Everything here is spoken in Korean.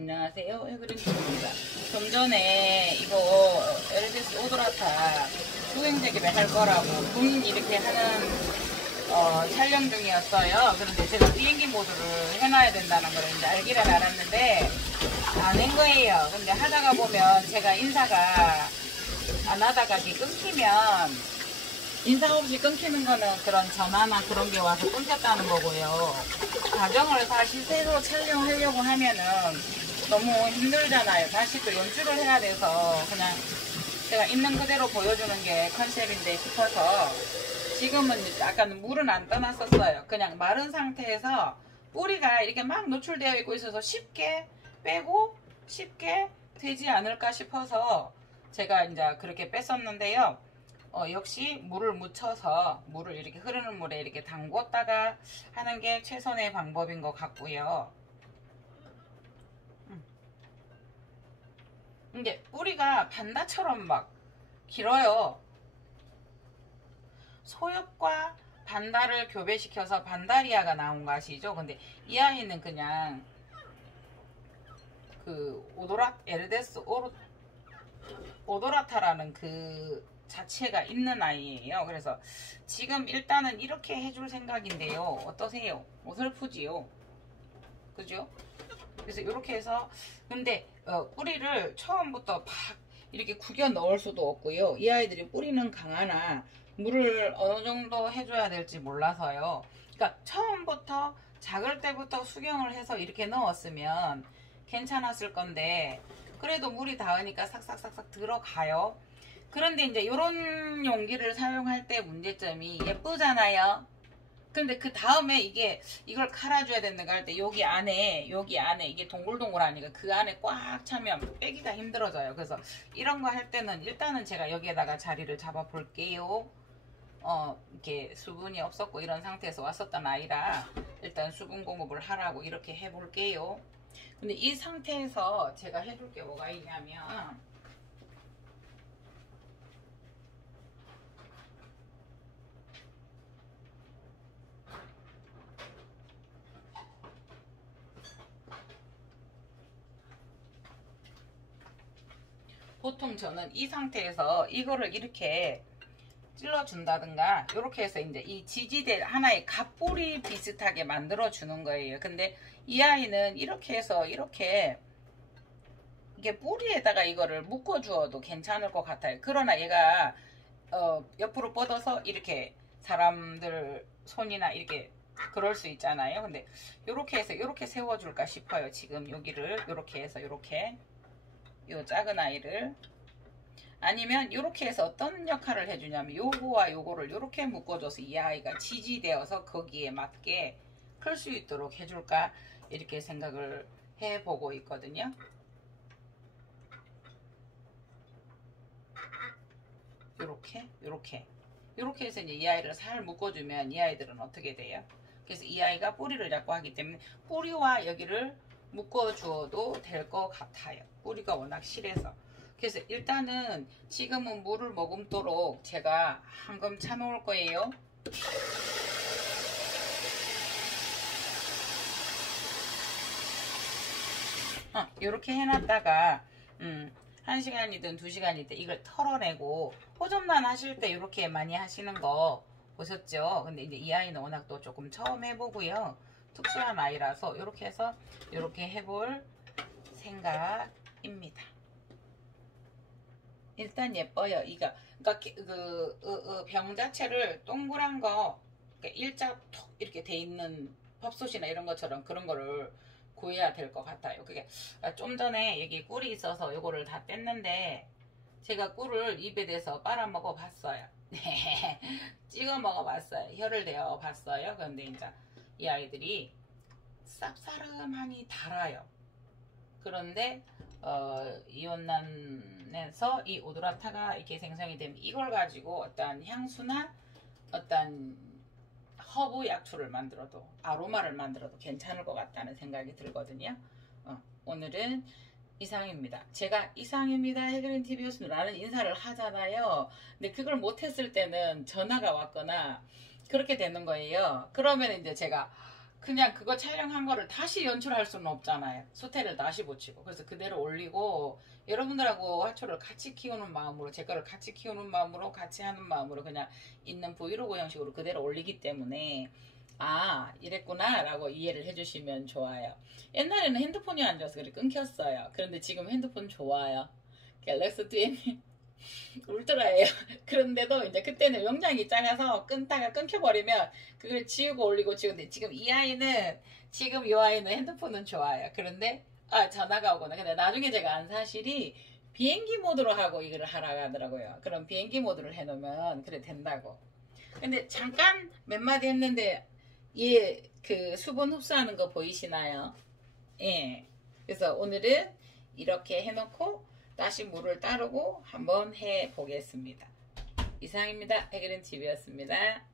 안녕하세요. 에그린입니다. 좀 전에 이거 LDS 오드라타 수경재개발 할 거라고 본인 이렇게 하는 촬영 중이었어요. 그런데 제가 비행기 모드를 해놔야 된다는 걸 이제 알기는 알았는데 안 한 거예요. 근데 하다가 보면 제가 인사가 안 하다가 끊기면 인사 없이 끊기는 거는 그런 전화나 그런 게 와서 끊겼다는 거고요. 가정을 다시 새로 촬영하려고 하면은 너무 힘들잖아요. 다시 또 연출을 해야 돼서 그냥 제가 있는 그대로 보여주는 게 컨셉인데 싶어서 지금은 약간 물은 안 떠났었어요. 그냥 마른 상태에서 뿌리가 이렇게 막 노출되어 있고 있어서 쉽게 빼고 쉽게 되지 않을까 싶어서 제가 이제 그렇게 뺐었는데요. 역시 물을 묻혀서 물을 이렇게 흐르는 물에 이렇게 담궜다가 하는 게 최선의 방법인 것 같고요. 이게 뿌리가 반다처럼 막 길어요. 소엽과 반다를 교배시켜서 반다리아가 나온 거 아시죠? 근데 이 아이는 그냥 그 LDS 오도라타라는 그 자체가 있는 아이예요. 그래서 지금 일단은 이렇게 해줄 생각인데요. 어떠세요? 어설프지요? 그죠? 그래서 이렇게 해서 근데 뿌리를 처음부터 팍 이렇게 구겨 넣을 수도 없고요. 이 아이들이 뿌리는 강하나 물을 어느 정도 해줘야 될지 몰라서요. 그러니까 처음부터 작을 때부터 수경을 해서 이렇게 넣었으면 괜찮았을 건데 그래도 물이 닿으니까 싹싹싹싹 들어가요. 그런데 이제 이런 용기를 사용할 때 문제점이 예쁘잖아요. 근데 그 다음에 이걸 갈아줘야 된다고 할 때 여기 안에 이게 동글동글하니까 그 안에 꽉 차면 빼기가 힘들어져요. 그래서 이런 거 할 때는 일단은 제가 여기에다가 자리를 잡아 볼게요. 이렇게 수분이 없었고 이런 상태에서 왔었던 아이라 일단 수분 공급을 하라고 이렇게 해 볼게요. 근데 이 상태에서 제가 해줄 게 뭐가 있냐면 보통 저는 이 상태에서 이거를 이렇게 찔러준다든가 이렇게 해서 이제 이 지지대 하나의 갓뿌리 비슷하게 만들어 주는 거예요. 근데 이 아이는 이렇게 해서 이게 뿌리에다가 이거를 묶어 주어도 괜찮을 것 같아요. 그러나 얘가 옆으로 뻗어서 이렇게 사람들 손이나 이렇게 그럴 수 있잖아요. 근데 이렇게 해서 이렇게 세워줄까 싶어요. 지금 여기를 이렇게 해서 이렇게 요 작은 아이를 아니면 이렇게 해서 어떤 역할을 해주냐면 요거와 요거를 이렇게 묶어줘서 이 아이가 지지되어서 거기에 맞게 클 수 있도록 해줄까 이렇게 생각을 해보고 있거든요. 요렇게 해서 이제 이 아이를 살 묶어주면 이 아이들은 어떻게 돼요? 그래서 이 아이가 뿌리를 잡고 하기 때문에 뿌리와 여기를 묶어주어도 될 것 같아요. 뿌리가 워낙 실해서. 그래서 일단은 지금은 물을 머금도록 제가 한금 차놓을 거예요. 이렇게 해놨다가 1시간이든 2시간이든 이걸 털어내고 호접란 하실 때 이렇게 많이 하시는 거 보셨죠? 근데 이제 이 아이는 워낙 또 조금 처음 해보고요. 특수한 아이라서 이렇게 해서 이렇게 해볼 생각입니다. 일단 예뻐요. 그러니까 병 자체를 동그란 거 일자 톡 이렇게 돼 있는 밥솥이나 이런 것처럼 그런 거를 구해야 될 것 같아요. 그게 좀 전에 여기 꿀이 있어서 요거를 다 뺐는데 제가 꿀을 입에 대서 빨아 먹어 봤어요. 찍어 먹어 봤어요. 혀를 대어 봤어요. 그런데 이제 이 아이들이 쌉싸름하니 달아요. 그런데 이온난에서 이 오드라타가 이렇게 생성이 되면 이걸 가지고 어떤 향수나 어떤 허브 약초를 만들어도 아로마를 만들어도 괜찮을 것 같다는 생각이 들거든요. 오늘은 이상입니다. 제가 이상입니다. 해그린TV였습니다. 라는 인사를 하잖아요. 근데 그걸 못했을 때는 전화가 왔거나 그렇게 되는 거예요. 그러면 이제 제가 그냥 그거 촬영한 거를 다시 연출할 수는 없잖아요. 수태를 다시 붙이고. 그래서 그대로 올리고 여러분들하고 화초를 같이 키우는 마음으로 제 거를 같이 키우는 마음으로 같이 하는 마음으로 그냥 있는 브이로그 형식으로 그대로 올리기 때문에 아 이랬구나 라고 이해를 해주시면 좋아요. 옛날에는 핸드폰이 안 좋아서 그래 끊겼어요. 그런데 지금 핸드폰 좋아요. 갤럭시 D 울트라예요. 그런데도 이제 그때는 용량이 작아서 끊다가 끊겨버리면 그걸 지우고 올리고 지우는데 지금 이 아이는 지금 이 아이는 핸드폰은 좋아요. 그런데 전화가 오거나 근데 나중에 제가 안 사실이 비행기 모드로 하고 이걸 하라고 하더라고요. 그럼 비행기 모드를 해놓으면 그래 된다고. 근데 잠깐 몇 마디 했는데 얘 그 수분 흡수하는 거 보이시나요? 예. 그래서 오늘은 이렇게 해놓고 다시 물을 따르고 한번 해보겠습니다. 이상입니다. 백그린TV였습니다.